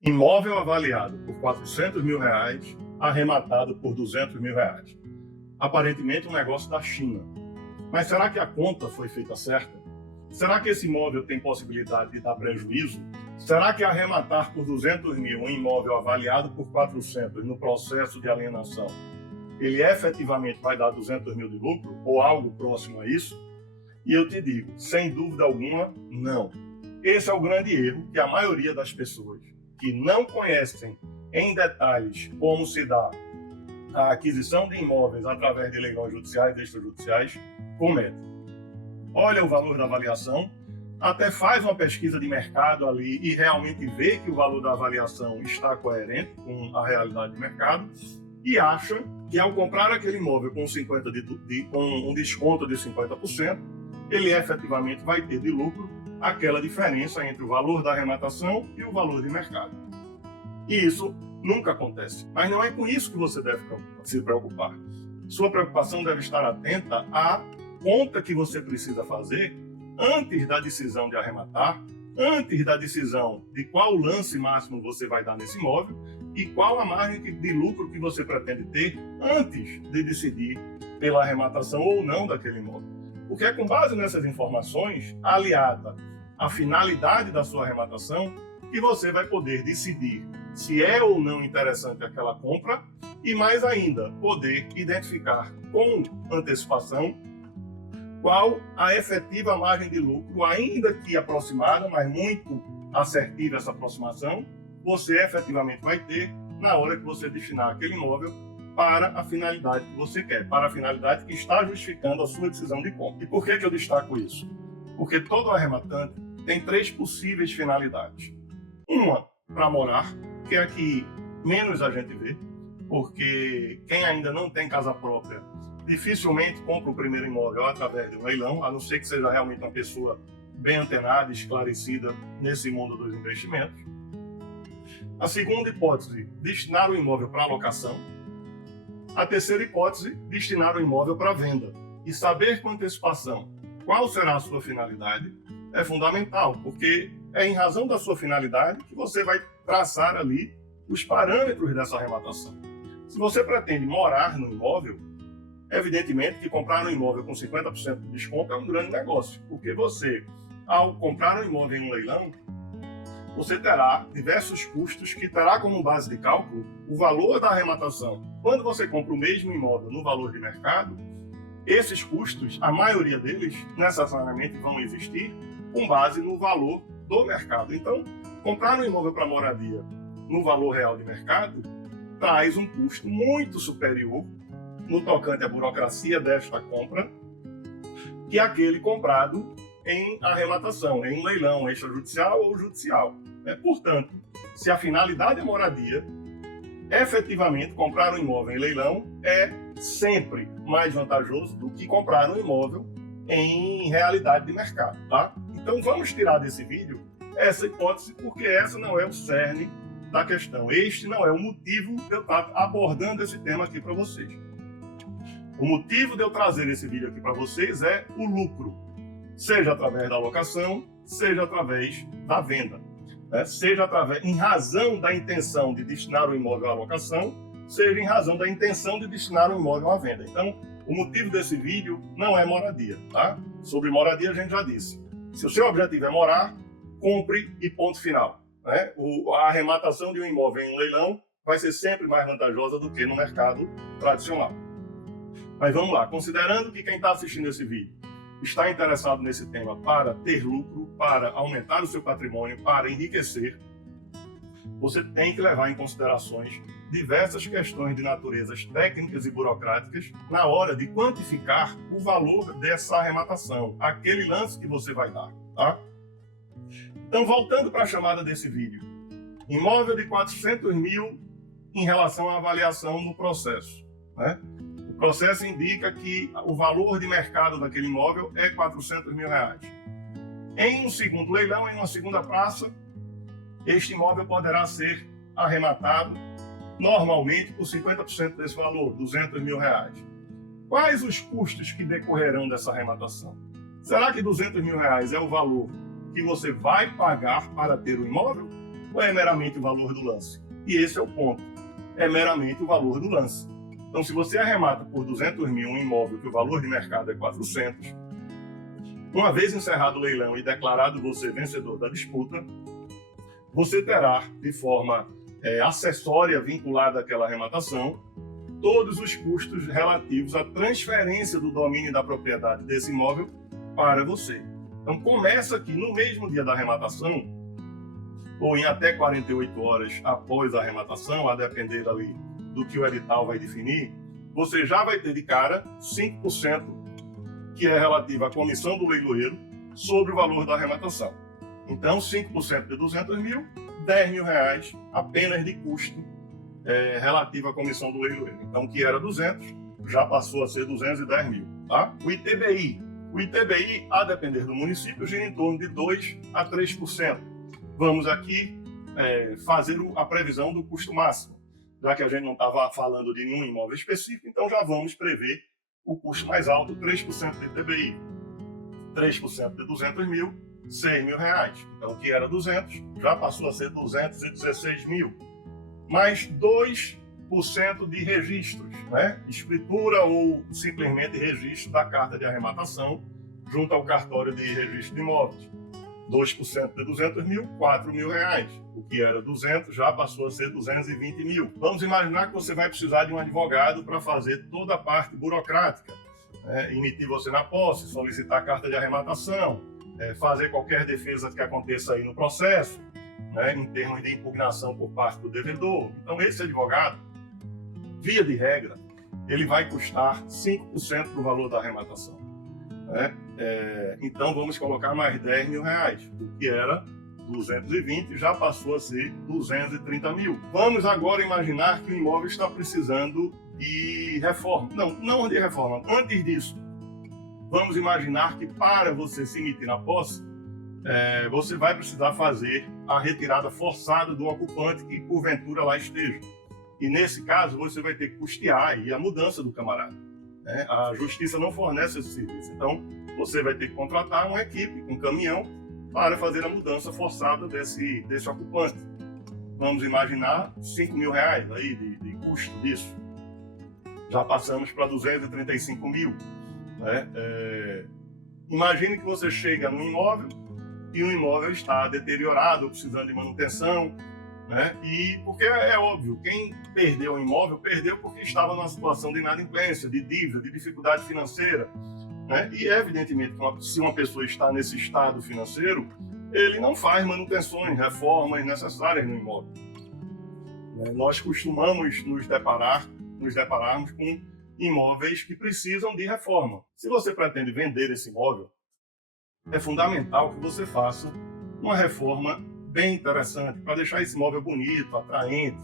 Imóvel avaliado por R$ 400 mil, arrematado por R$ 200 mil. Aparentemente um negócio da China. Mas será que a conta foi feita certa? Será que esse imóvel tem possibilidade de dar prejuízo? Será que arrematar por 200 mil um imóvel avaliado por 400 no processo de alienação, ele efetivamente vai dar 200 mil de lucro ou algo próximo a isso? E eu te digo, sem dúvida alguma, não. Esse é o grande erro que a maioria das pessoas que não conhecem em detalhes como se dá a aquisição de imóveis através de leilões judiciais e extrajudiciais comete. Olha o valor da avaliação, até faz uma pesquisa de mercado ali e realmente vê que o valor da avaliação está coerente com a realidade do mercado e acha que ao comprar aquele imóvel com um desconto de 50%, ele efetivamente vai ter de lucro aquela diferença entre o valor da arrematação e o valor de mercado. E isso nunca acontece. Mas não é com isso que você deve se preocupar. Sua preocupação deve estar atenta à conta que você precisa fazer antes da decisão de arrematar, antes da decisão de qual lance máximo você vai dar nesse imóvel e qual a margem de lucro que você pretende ter antes de decidir pela arrematação ou não daquele imóvel. Porque é com base nessas informações, aliada à finalidade da sua arrematação, que você vai poder decidir se é ou não interessante aquela compra e, mais ainda, poder identificar com antecipação qual a efetiva margem de lucro, ainda que aproximada, mas muito assertiva essa aproximação, você efetivamente vai ter na hora que você destinar aquele imóvel para a finalidade que você quer, para a finalidade que está justificando a sua decisão de compra. E por que eu destaco isso? Porque todo arrematante tem 3 possíveis finalidades. Uma, para morar, que é a que menos a gente vê, porque quem ainda não tem casa própria dificilmente compra o primeiro imóvel através de um leilão, a não ser que seja realmente uma pessoa bem antenada, esclarecida nesse mundo dos investimentos. A segunda hipótese, destinar o imóvel para alocação. A terceira hipótese, destinar o imóvel para venda. E saber com antecipação qual será a sua finalidade é fundamental, porque é em razão da sua finalidade que você vai traçar ali os parâmetros dessa arrematação. Se você pretende morar no imóvel, evidentemente que comprar um imóvel com 50% de desconto é um grande negócio, porque você, ao comprar um imóvel em um leilão, você terá diversos custos que terá como base de cálculo o valor da arrematação. Quando você compra o mesmo imóvel no valor de mercado, esses custos, a maioria deles, necessariamente vão existir com base no valor do mercado. Então, comprar um imóvel para moradia no valor real de mercado traz um custo muito superior no tocante à burocracia desta compra que aquele comprado em arrematação, em um leilão extrajudicial ou judicial. Portanto, se a finalidade é moradia, efetivamente comprar um imóvel em leilão é sempre mais vantajoso do que comprar um imóvel em realidade de mercado, tá? Então vamos tirar desse vídeo essa hipótese, porque essa não é o cerne da questão. Este não é o motivo de eu estar abordando esse tema aqui para vocês. O motivo de eu trazer esse vídeo aqui para vocês é o lucro, seja através da alocação, seja através da venda, seja em razão da intenção de destinar o imóvel à alocação, seja em razão da intenção de destinar o imóvel à venda. Então, o motivo desse vídeo não é moradia, tá? Sobre moradia a gente já disse. Se o seu objetivo é morar, compre e ponto final. A arrematação de um imóvel em um leilão vai ser sempre mais vantajosa do que no mercado tradicional. Mas vamos lá, considerando que quem está assistindo esse vídeo está interessado nesse tema para ter lucro, para aumentar o seu patrimônio, para enriquecer, você tem que levar em considerações diversas questões de naturezas técnicas e burocráticas na hora de quantificar o valor dessa arrematação, aquele lance que você vai dar, tá? Então, voltando para a chamada desse vídeo, imóvel de 400 mil em relação à avaliação no processo, O processo indica que o valor de mercado daquele imóvel é R$ 400 mil. Em um segundo leilão, em uma segunda praça, este imóvel poderá ser arrematado normalmente por 50% desse valor, R$ 200 mil. Quais os custos que decorrerão dessa arrematação? Será que R$ 200 mil é o valor que você vai pagar para ter o imóvel? ou é meramente o valor do lance? E esse é o ponto. É meramente o valor do lance. Então, se você arremata por 200 mil um imóvel que o valor de mercado é 400, uma vez encerrado o leilão e declarado você vencedor da disputa, você terá, de forma acessória vinculada àquela arrematação, todos os custos relativos à transferência do domínio da propriedade desse imóvel para você. Então, começa que no mesmo dia da arrematação, ou em até 48 horas após a arrematação, a depender ali do que o edital vai definir, você já vai ter de cara 5%, que é relativo à comissão do leiloeiro, sobre o valor da arrematação. Então, 5% de 200 mil, 10 mil reais apenas de custo relativo à comissão do leiloeiro. Então, o que era 200, já passou a ser 210 mil. Tá? O ITBI, a depender do município, gira em torno de 2% a 3%. Vamos aqui fazer a previsão do custo máximo. Já que a gente não estava falando de nenhum imóvel específico, então já vamos prever o custo mais alto, 3% de ITBI. 3% de 200 mil, 6 mil reais. Então, o que era 200, já passou a ser 216 mil. Mais 2% de registros, né? Escritura ou simplesmente registro da carta de arrematação junto ao cartório de registro de imóveis. 2% de 200 mil, 4 mil reais. O que era 200 já passou a ser 220 mil. Vamos imaginar que você vai precisar de um advogado para fazer toda a parte burocrática. Emitir você na posse, solicitar a carta de arrematação, fazer qualquer defesa que aconteça aí no processo, em termos de impugnação por parte do devedor. Então, esse advogado, via de regra, ele vai custar 5% do valor da arrematação. Então, vamos colocar mais 10 mil reais. O que era 220 já passou a ser 230 mil. Vamos agora imaginar que o imóvel está precisando de reforma. Não de reforma. Antes disso, vamos imaginar que para você se emitir na posse, você vai precisar fazer a retirada forçada do ocupante que porventura lá esteja. E nesse caso, você vai ter que custear aí a mudança do camarada. A justiça não fornece esse serviço. Então, você vai ter que contratar uma equipe, um caminhão, para fazer a mudança forçada desse ocupante. Vamos imaginar 5 mil reais aí de custo disso. Já passamos para 235 mil. Imagine que você chega num imóvel e o imóvel está deteriorado, precisando de manutenção, E porque é óbvio, quem perdeu o imóvel, perdeu porque estava numa situação de inadimplência, de dívida, de dificuldade financeira, E evidentemente, se uma pessoa está nesse estado financeiro, ele não faz manutenções, reformas necessárias no imóvel. Nós costumamos nos depararmos com imóveis que precisam de reforma. Se você pretende vender esse imóvel, é fundamental que você faça uma reforma bem interessante, para deixar esse imóvel bonito, atraente,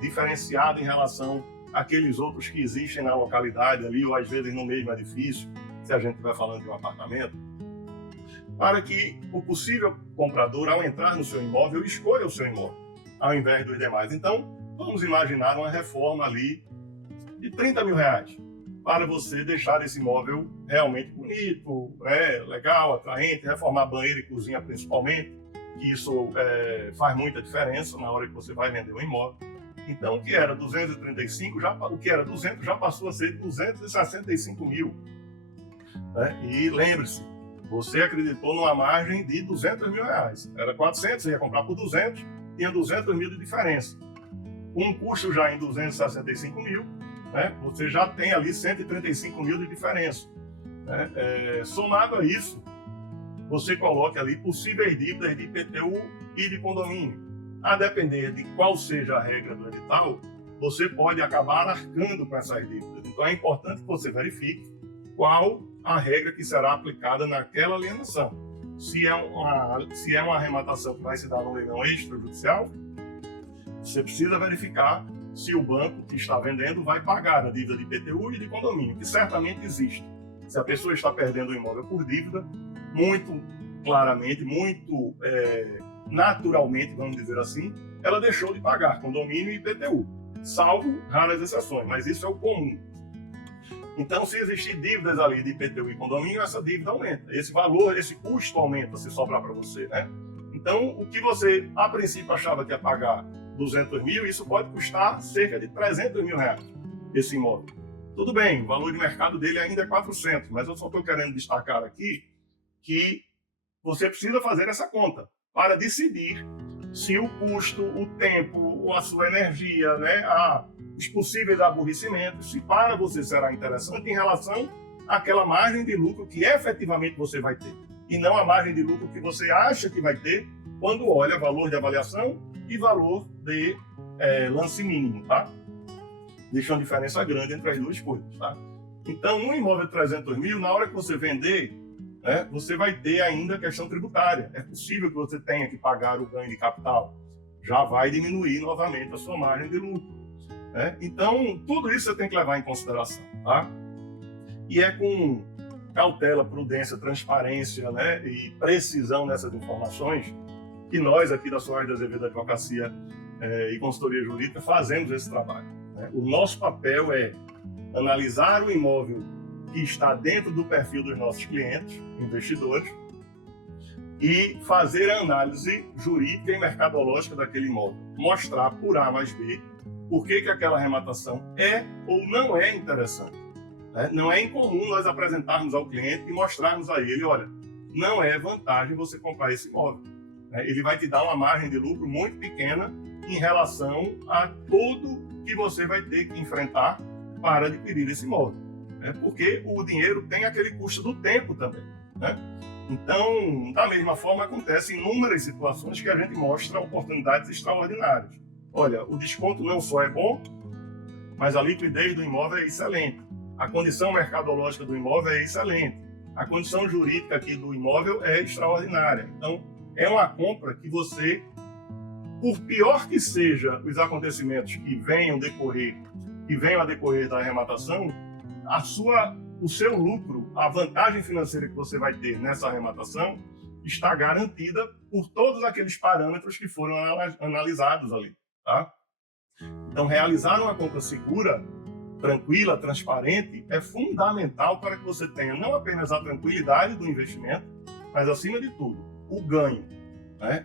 diferenciado em relação àqueles outros que existem na localidade ali, ou às vezes no mesmo edifício, se a gente estiver falando de um apartamento, para que o possível comprador, ao entrar no seu imóvel, escolha o seu imóvel, ao invés dos demais. Então, vamos imaginar uma reforma ali de 30 mil reais, para você deixar esse imóvel realmente bonito, legal, atraente, reformar banheiro e cozinha principalmente, que isso faz muita diferença na hora que você vai vender um imóvel. Então, o que era 235, o que era 200 já passou a ser 265 mil. E lembre-se, você acreditou numa margem de 200 mil reais. Era 400, você ia comprar por 200, tinha 200 mil de diferença. Um custo já em 265 mil, você já tem ali 135 mil de diferença. Somado a isso, você coloca ali possíveis dívidas de IPTU e de condomínio. A depender de qual seja a regra do edital, você pode acabar arcando com essas dívidas. Então é importante que você verifique qual a regra que será aplicada naquela alienação. Se é uma arrematação que vai se dar no leilão extrajudicial, você precisa verificar se o banco que está vendendo vai pagar a dívida de IPTU e de condomínio, que certamente existe. Se a pessoa está perdendo o imóvel por dívida, muito claramente, muito naturalmente, vamos dizer assim, ela deixou de pagar condomínio e IPTU, salvo raras exceções, mas isso é o comum. Então, se existir dívidas ali de IPTU e condomínio, essa dívida aumenta. Esse valor, esse custo aumenta se sobrar para você, Então, o que você, a princípio, achava que ia pagar 200 mil, isso pode custar cerca de 300 mil reais, esse imóvel. Tudo bem, o valor de mercado dele ainda é 400, mas eu só estou querendo destacar aqui que você precisa fazer essa conta para decidir se o custo, o tempo, a sua energia, né, os possíveis aborrecimentos, se para você será interessante em relação àquela margem de lucro que efetivamente você vai ter. E não a margem de lucro que você acha que vai ter quando olha valor de avaliação e valor de lance mínimo, tá? Deixa uma diferença grande entre as duas coisas, tá? Então, um imóvel de 300 mil, na hora que você vender, você vai ter ainda a questão tributária. É possível que você tenha que pagar o ganho de capital. Já vai diminuir novamente a sua margem de lucro. Então, tudo isso você tem que levar em consideração, tá? E é com cautela, prudência, transparência, né, e precisão nessas informações que nós aqui da Soares de Azevedo Advocacia e Consultoria Jurídica fazemos esse trabalho. O nosso papel é analisar o imóvel que está dentro do perfil dos nossos clientes, investidores, e fazer a análise jurídica e mercadológica daquele imóvel. Mostrar por A mais B por que aquela arrematação é ou não é interessante. Não é incomum nós apresentarmos ao cliente e mostrarmos a ele, olha, não é vantagem você comprar esse imóvel. Ele vai te dar uma margem de lucro muito pequena em relação a tudo que você vai ter que enfrentar para adquirir esse imóvel. Porque o dinheiro tem aquele custo do tempo também. Então, da mesma forma, acontecem inúmeras situações que a gente mostra oportunidades extraordinárias. Olha, o desconto não só é bom, mas a liquidez do imóvel é excelente. A condição mercadológica do imóvel é excelente. A condição jurídica aqui do imóvel é extraordinária. Então, é uma compra que você, por pior que seja os acontecimentos que venham a decorrer da arrematação, o seu lucro, a vantagem financeira que você vai ter nessa arrematação está garantida por todos aqueles parâmetros que foram analisados ali, tá? Então, realizar uma compra segura, tranquila, transparente, é fundamental para que você tenha não apenas a tranquilidade do investimento, mas, acima de tudo, o ganho,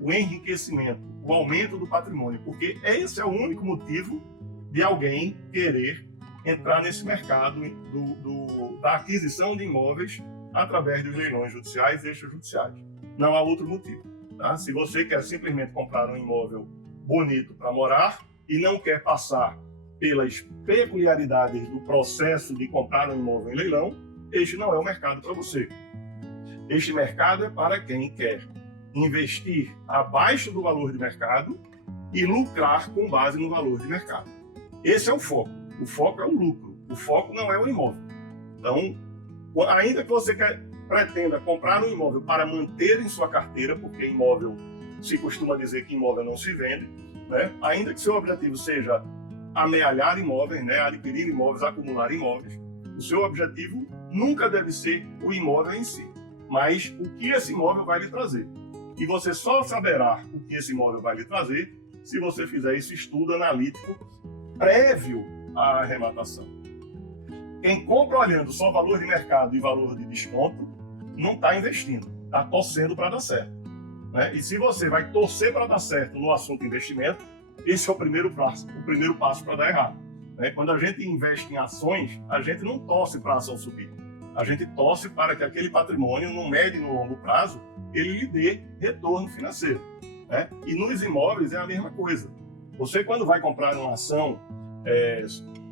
o enriquecimento, o aumento do patrimônio, porque esse é o único motivo de alguém querer entrar nesse mercado da aquisição de imóveis através dos leilões judiciais e extrajudiciais. Não há outro motivo. Tá? Se você quer simplesmente comprar um imóvel bonito para morar e não quer passar pelas peculiaridades do processo de comprar um imóvel em leilão, este não é o mercado para você. Este mercado é para quem quer investir abaixo do valor de mercado e lucrar com base no valor de mercado. Esse é o foco. O foco é o lucro. O foco não é o imóvel. Então, ainda que você pretenda comprar um imóvel para manter em sua carteira, porque imóvel, se costuma dizer que imóvel não se vende, ainda que seu objetivo seja amealhar imóveis, adquirir imóveis, acumular imóveis, o seu objetivo nunca deve ser o imóvel em si, mas o que esse imóvel vai lhe trazer. E você só saberá o que esse imóvel vai lhe trazer se você fizer esse estudo analítico prévio à arrematação. Quem compra olhando só valor de mercado e valor de desconto não está investindo, está torcendo para dar certo. E se você vai torcer para dar certo no assunto investimento, esse é o primeiro passo para dar errado. Quando a gente investe em ações, a gente não torce para a ação subir. A gente torce para que aquele patrimônio, no médio e no longo prazo, ele lhe dê retorno financeiro. E nos imóveis é a mesma coisa. Você, quando vai comprar uma ação,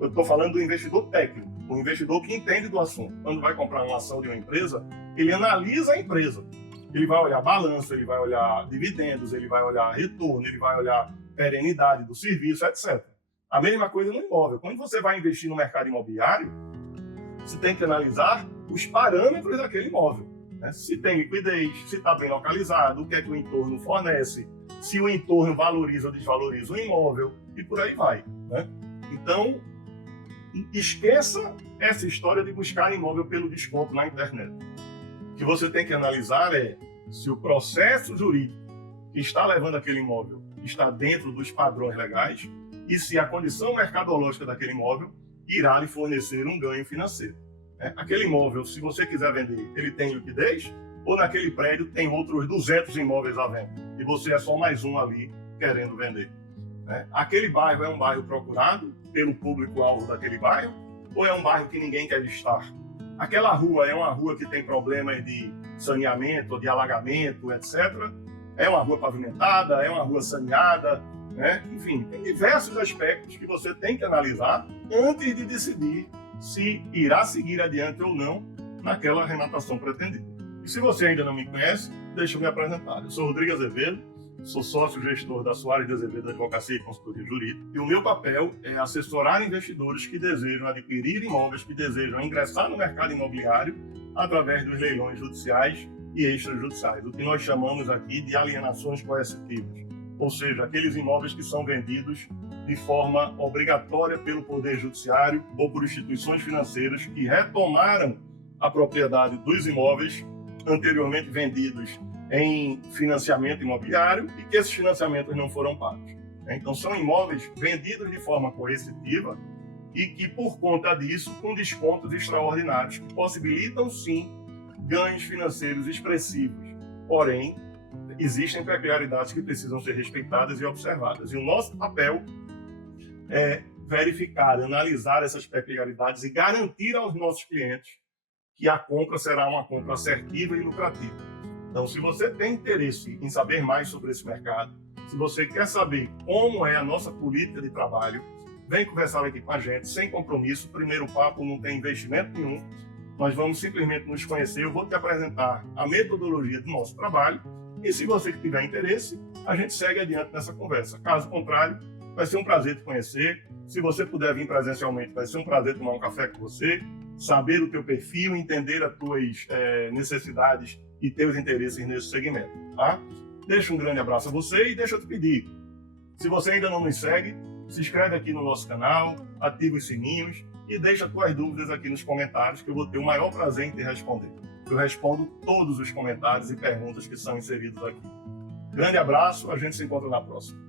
eu estou falando do investidor técnico, o investidor que entende do assunto. Quando vai comprar uma ação de uma empresa, ele analisa a empresa. Ele vai olhar balanço, ele vai olhar dividendos, ele vai olhar retorno, ele vai olhar perenidade do serviço, etc. A mesma coisa no imóvel. Quando você vai investir no mercado imobiliário, você tem que analisar os parâmetros daquele imóvel. Se tem liquidez, se está bem localizado, o que é que o entorno fornece, se o entorno valoriza ou desvaloriza o imóvel, e por aí vai. Então, esqueça essa história de buscar imóvel pelo desconto na internet. O que você tem que analisar é se o processo jurídico que está levando aquele imóvel está dentro dos padrões legais e se a condição mercadológica daquele imóvel irá lhe fornecer um ganho financeiro. Aquele imóvel, se você quiser vender, ele tem liquidez, ou naquele prédio tem outros 200 imóveis à venda e você é só mais um ali querendo vender, né? Aquele bairro é um bairro procurado pelo público-alvo daquele bairro ou é um bairro que ninguém quer estar? Aquela rua é uma rua que tem problemas de saneamento, de alagamento, etc. É uma rua pavimentada, é uma rua saneada, né? Enfim, tem diversos aspectos que você tem que analisar antes de decidir se irá seguir adiante ou não naquela arrematação pretendida. E se você ainda não me conhece, deixa eu me apresentar. Eu sou Rodrigo Azevedo, sou sócio-gestor da Soares de Azevedo Advocacia e Consultoria Jurídica, e o meu papel é assessorar investidores que desejam adquirir imóveis, que desejam ingressar no mercado imobiliário através dos leilões judiciais e extrajudiciais, o que nós chamamos aqui de alienações coercitivas, ou seja, aqueles imóveis que são vendidos de forma obrigatória pelo Poder Judiciário ou por instituições financeiras que retomaram a propriedade dos imóveis anteriormente vendidos em financiamento imobiliário e que esses financiamentos não foram pagos. Então, são imóveis vendidos de forma coercitiva e que, por conta disso, com descontos extraordinários que possibilitam, sim, ganhos financeiros expressivos. Porém, existem peculiaridades que precisam ser respeitadas e observadas. E o nosso papel é verificar, analisar essas peculiaridades e garantir aos nossos clientes que a compra será uma compra assertiva e lucrativa. Então, se você tem interesse em saber mais sobre esse mercado, se você quer saber como é a nossa política de trabalho, vem conversar aqui com a gente, sem compromisso. Primeiro papo, não tem investimento nenhum. Nós vamos simplesmente nos conhecer. Eu vou te apresentar a metodologia do nosso trabalho. E se você tiver interesse, a gente segue adiante nessa conversa. Caso contrário, vai ser um prazer te conhecer. Se você puder vir presencialmente, vai ser um prazer tomar um café com você, saber o teu perfil, entender as tuas necessidades e teus interesses nesse segmento, tá? Deixa um grande abraço a você e deixa eu te pedir, se você ainda não nos segue, se inscreve aqui no nosso canal, ativa os sininhos e deixa tuas dúvidas aqui nos comentários que eu vou ter o maior prazer em te responder. Eu respondo todos os comentários e perguntas que são inseridos aqui. Grande abraço, a gente se encontra na próxima.